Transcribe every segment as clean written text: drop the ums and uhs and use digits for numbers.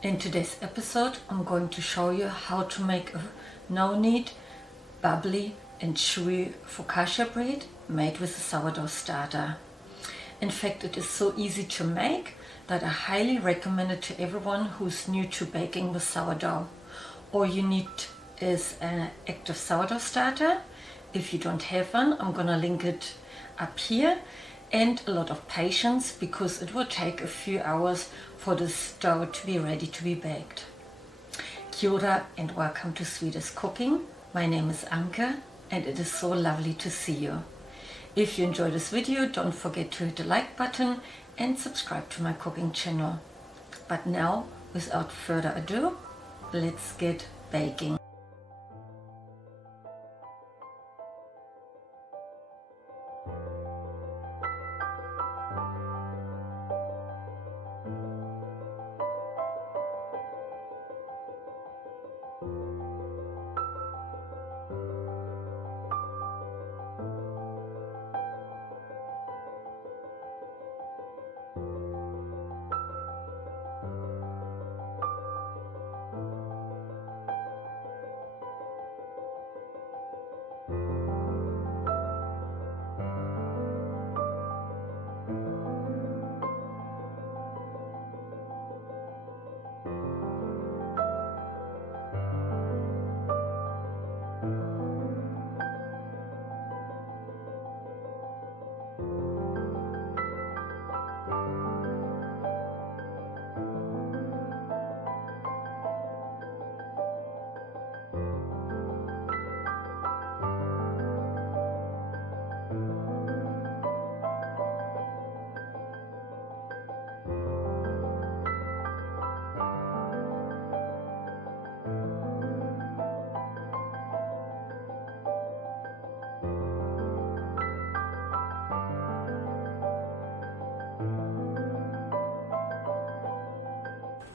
In today's episode, I'm going to show you how to make a no-knead, bubbly and chewy focaccia bread made with a sourdough starter. In fact, it is so easy to make that I highly recommend it to everyone who's new to baking with sourdough. All you need is an active sourdough starter. If you don't have one, I'm gonna link it up here, and a lot of patience because it will take a few hours for the dough to be ready to be baked. Kia ora and welcome to Swedish Cooking. My name is Anke and it is so lovely to see you. If you enjoy this video, don't forget to hit the like button and subscribe to my cooking channel. But now, without further ado, let's get baking.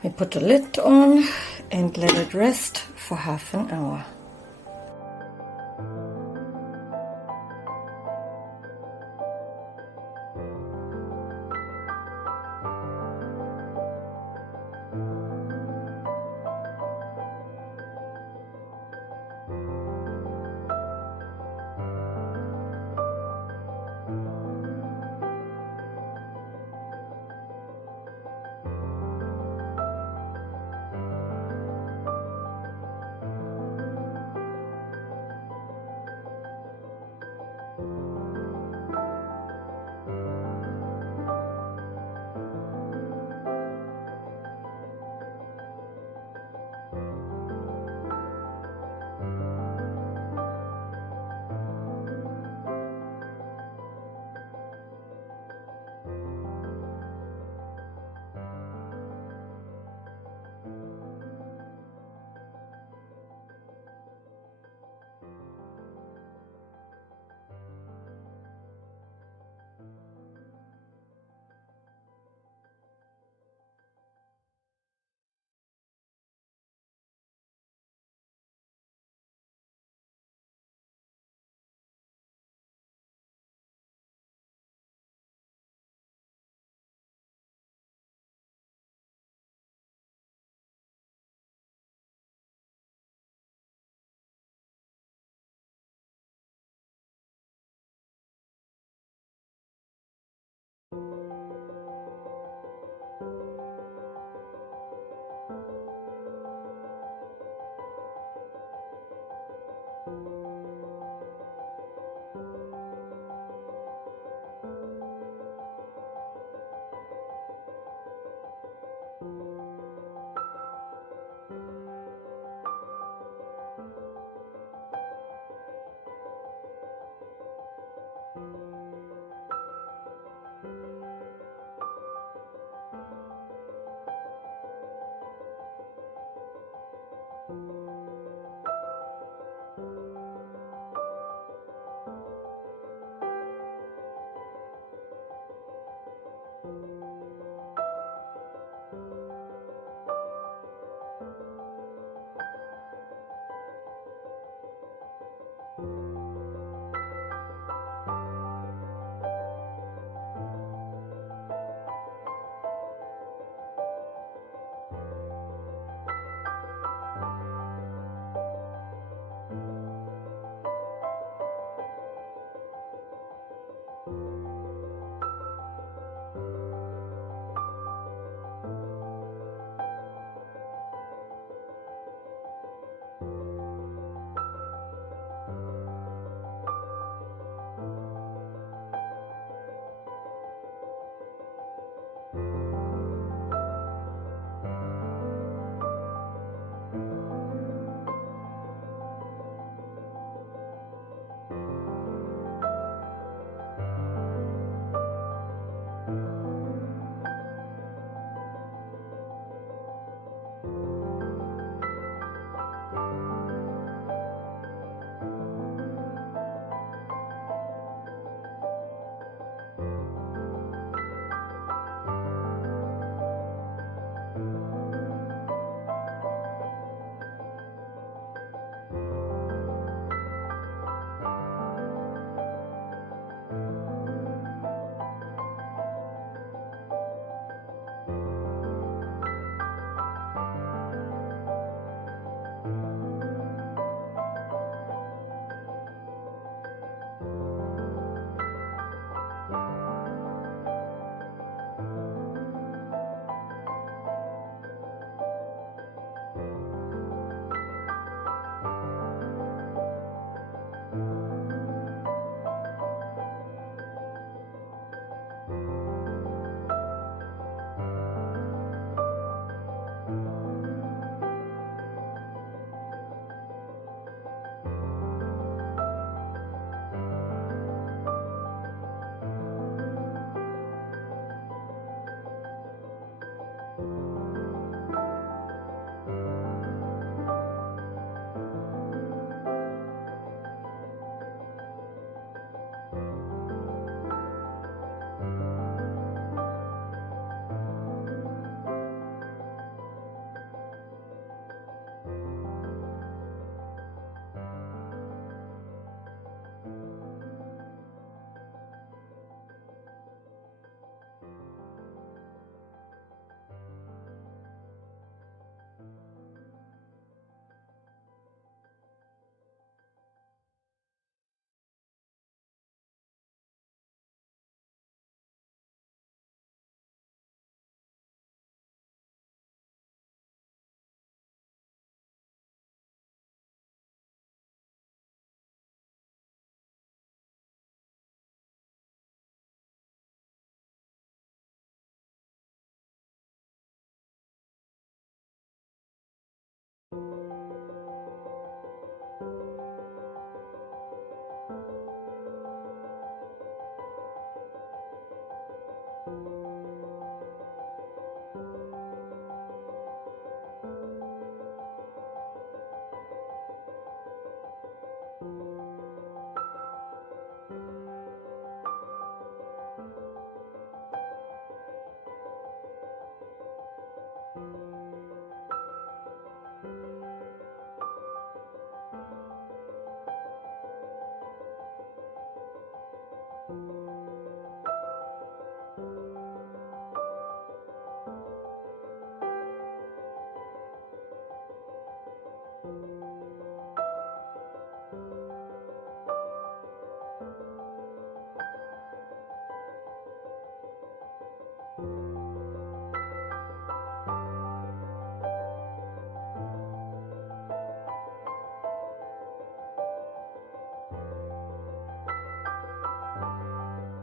We put the lid on and let it rest for half an hour.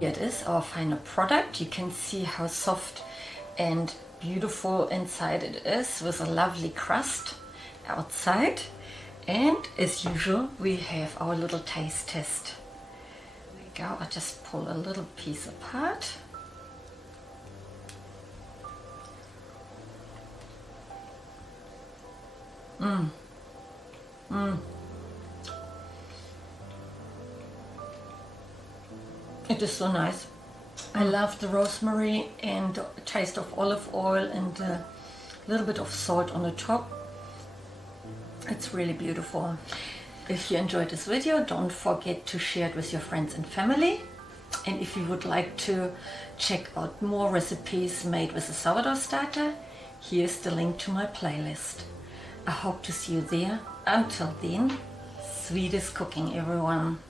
Here it is, our final product. You can see how soft and beautiful inside it is, with a lovely crust outside. And as usual, we have our little taste test. There we go. I just pull a little piece apart. It is so nice. I love the rosemary and the taste of olive oil and a little bit of salt on the top. It's really beautiful. If you enjoyed this video, don't forget to share it with your friends and family. And if you would like to check out more recipes made with a sourdough starter, here's the link to my playlist. I hope to see you there. Until then, sweetest cooking, everyone.